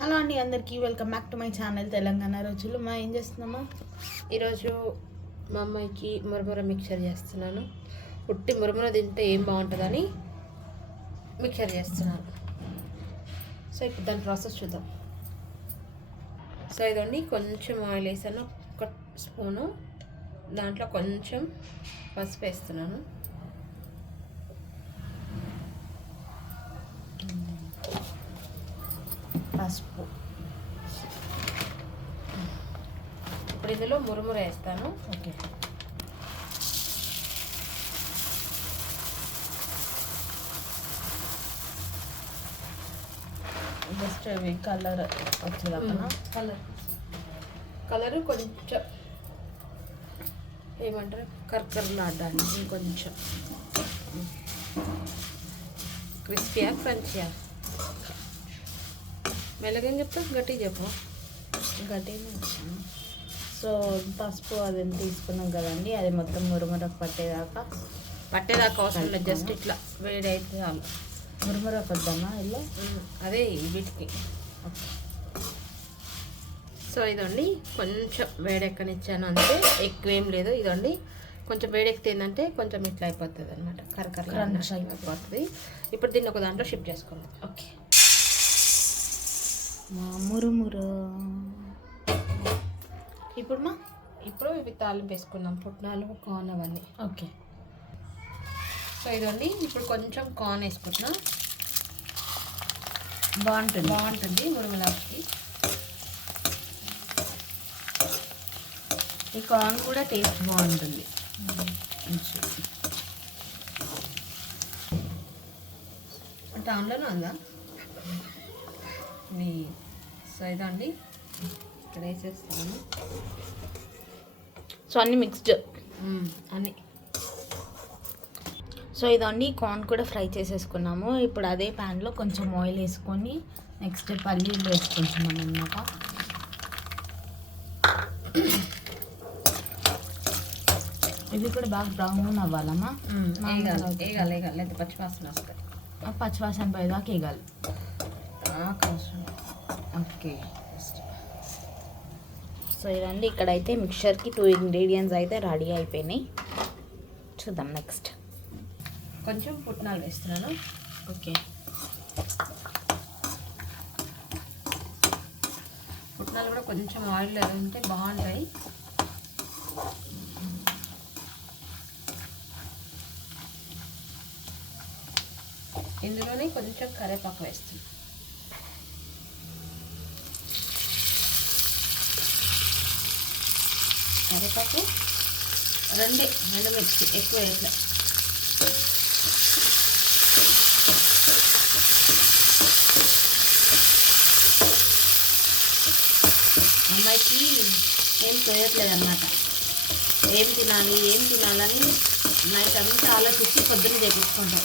Hello అండి అందరికీ welcome back to my channel Telangana రోజులు. మా ఏం చేస్తున్నామా? ఈరోజు మా అమ్మాయికి మురముర మిక్చర్ చేస్తున్నాను. ఉట్టి మురముర తింటే ఏం బాగుంటుందని మిక్చర్ చేస్తున్నాను. సో ఇప్పుడు దాని ప్రాసెస్ చూద్దాం. సో ఇదండి కొంచెం ఆయిల్ వేసాను ఒక స్పూను. దాంట్లో కొంచెం పసుపు వేస్తున్నాను. పసుపు. ఇప్పుడు ఇందులో మురముర వేస్తాను. ఓకే. జస్ట్ ఇవి కలర్ వచ్చేదాకా కలర్. కలర్ కొంచెం ఏమంటారు? కర్కర్లాడడానికి ఇంకొంచెం క్రిస్పీయా క్రంచియా? మెల్లగేం చెప్తా గట్టి చెప్పు. గట్టిగా సో పసుపు అది తీసుకున్నాం కదండి అది మొత్తం మురుమురకు పట్టేదాకా. పట్టేదాకా అవసరం లేదు జస్ట్ ఇట్లా వేడి అయితే చాలు. మురుమురకు వద్దామా ఇలా? ఉమ్, అదే వీటికి. సో ఇదండి కొంచెం వేడెక్కనిచ్చాను అంతే. ఎక్కువ ఏం లేదు ఇదండి. కొంచెం వేడెక్కిందంటే కొంచెం ఇట్లా అయిపోతుంది అనమాట కరకర అయిపోతుంది. ఇప్పుడు దీన్ని ఒక దాంట్లో షిఫ్ట్ చేసుకుందాం. ఓకే. మా మురుమురు ఇప్పుడు మా ఇప్పుడు ఇవి తాలింపు వేసుకుందాం. పుట్నాలు కార్న్ అవన్నీ. ఓకే. సో ఇదండి. ఇప్పుడు కొంచెం కార్న్ వేసుకుంటున్నా. బాగుంటుంది. బాగుంటుంది. మురుగులాకి ఈ కార్న్ కూడా టేస్ట్ బాగుంటుంది. అంటే ఆన్లోనే ఉందా? మీ సో ఇదండి ఇక్కడ వేసేస్తాను సో అన్ని మిక్స్డ్. అన్నీ. సో ఇదండి కార్న్ కూడా ఫ్రై చేసేసుకున్నాము. ఇప్పుడు అదే ప్యాన్లో కొంచెం ఆయిల్ వేసుకొని నెక్స్ట్ పల్లీలు వేసుకుంటున్నాం అన్నమాట. ఇవి కూడా బాగా బ్రౌన్ అవ్వాలమ్మా. వేగాలి వేగాలి వేగాలి లేదా పచ్చివాసన వస్తుంది. ఆ పచ్చివాసన పోయేదాకా వేగాలి నాకు అవసరం ఓకే సో ఇదండి ఇక్కడైతే మిక్చర్కి టూ ఇంగ్రీడియంట్స్ అయితే రెడీ అయిపోయినాయి. చూద్దాం నెక్స్ట్ కొంచెం పుట్నాలు వేస్తున్నాను. ఓకే పుట్నాలు కూడా కొంచెం ఆయిల్ ఉంటే బాగుంటాయి. ఇందులోనే కొంచెం కరివేపాకు వేస్తుంది కరివేపాకు రెండే రెండు మిర్చి ఎక్కువ వేయట్లే. అమ్మాయికి ఏం చేయట్లేదు అన్నమాట ఏం తినాలి ఏం తినాలని నైట్ అంతా ఆలోచించి పొద్దున్న చేపించుకుంటాం.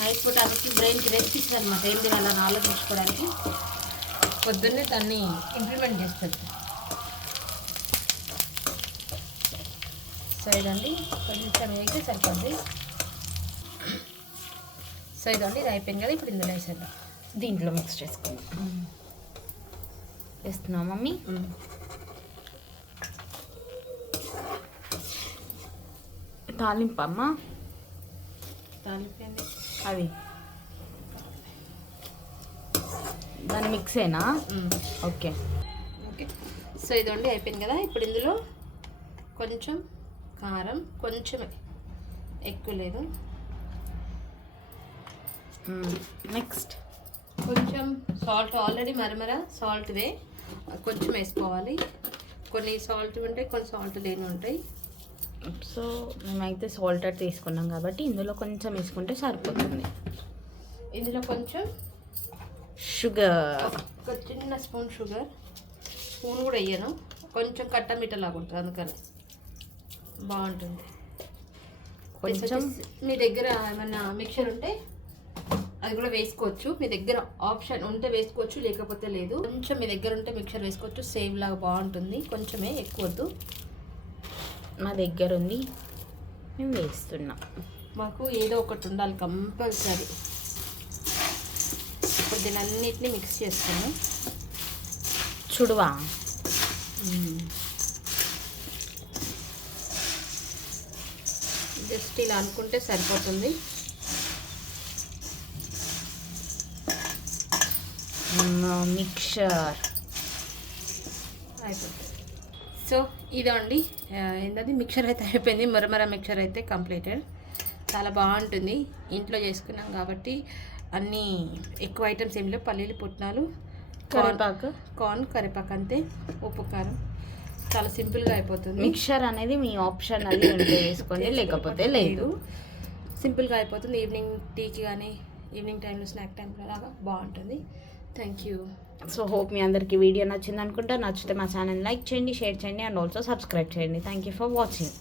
నైట్ పూట అందుకే బ్రెయిన్కి రెస్ట్ ఇస్తుంది అనమాట ఏం తినాలని ఆలోచించుకోవడానికి. పొద్దున్నే దాన్ని ఇంప్లిమెంట్ చేస్తుంది సో ఇదండి కొంచెం వేగి సరిపోద్ది. సో ఇదండి ఇది అయిపోయింది కదా ఇప్పుడు ఇందులో వేసేద్దాం. దీంట్లో మిక్స్ చేసుకుందాం వేస్తున్నాం మమ్మీ? తాలింపు అమ్మ. తాలిపోయింది అది. దాని మిక్సేనా ఓకే. ఓకే. సో ఇదండి అయిపోయింది కదా ఇప్పుడు ఇందులో కొంచెం కారం కొంచెం ఎక్కువ లేదు. నెక్స్ట్. కొంచెం సాల్ట్ ఆల్రెడీ మరమర సాల్ట్వే. కొంచెం వేసుకోవాలి. కొన్ని సాల్ట్ ఉంటాయి కొన్ని సాల్ట్ లేని ఉంటాయి. సో మేమైతే సాల్టెడ్ తీసుకున్నాం కాబట్టి ఇందులో కొంచెం వేసుకుంటే సరిపోతుంది. ఇందులో కొంచెం షుగర్. ఒక చిన్న స్పూన్ షుగర్. స్పూన్ కూడా వేయను. కొంచెం కట్ట మిట్టలాగా ఉంటుంది అందుకని. బాగుంటుంది. కొంచెం. మీ దగ్గర ఏమన్నా మిక్చర్ ఉంటే అది కూడా వేసుకోవచ్చు. మీ దగ్గర ఆప్షన్ ఉంటే వేసుకోవచ్చు లేకపోతే లేదు. కొంచెం మీ దగ్గర ఉంటే మిక్చర్ వేసుకోవచ్చు. సేమ్ లాగా బాగుంటుంది. కొంచెమే ఎక్కువ వద్దు. మా దగ్గర ఉంది. మేము వేస్తున్నాం. మాకు ఏదో ఒకటి ఉండాలి కంపల్సరీ. ఇప్పుడు దీని అన్నిటిని మిక్స్ చేస్తాను చుడువా? జస్ట్ ఇలా అనుకుంటే సరిపోతుంది. మిక్చర్. అయిపోతుంది. సో ఇదండి. ఏంటది? మిక్చర్ అయితే అయిపోయింది. మరమర మిక్చర్ అయితే కంప్లీటెడ్. చాలా బాగుంటుంది. ఇంట్లో చేసుకున్నాం కాబట్టి అన్నీ ఎక్కువ ఐటమ్స్ ఏమి లేవు. పల్లీలు పుట్నాలు కరివేపాకు. కార్న్ కరివేపాకు అంతే. ఉప్పు కారం. చాలా సింపుల్గా అయిపోతుంది. మిక్చర్ అనేది మీ ఆప్షన్ అది ఉంటే వేసుకోండి లేకపోతే లేదు. సింపుల్గా అయిపోతుంది. ఈవినింగ్ టీకి కానీ ఈవినింగ్ టైంలో స్నాక్ టైంలో లాగా బాగుంటుంది. Thank you. సో హోప్ మీ అందరికీ వీడియో నచ్చింది అనుకుంటా నచ్చితే మా ఛానల్ లైక్ చేయండి షేర్ చేయండి అండ్ ఆల్సో సబ్స్క్రైబ్ చేయండి. Thank you for watching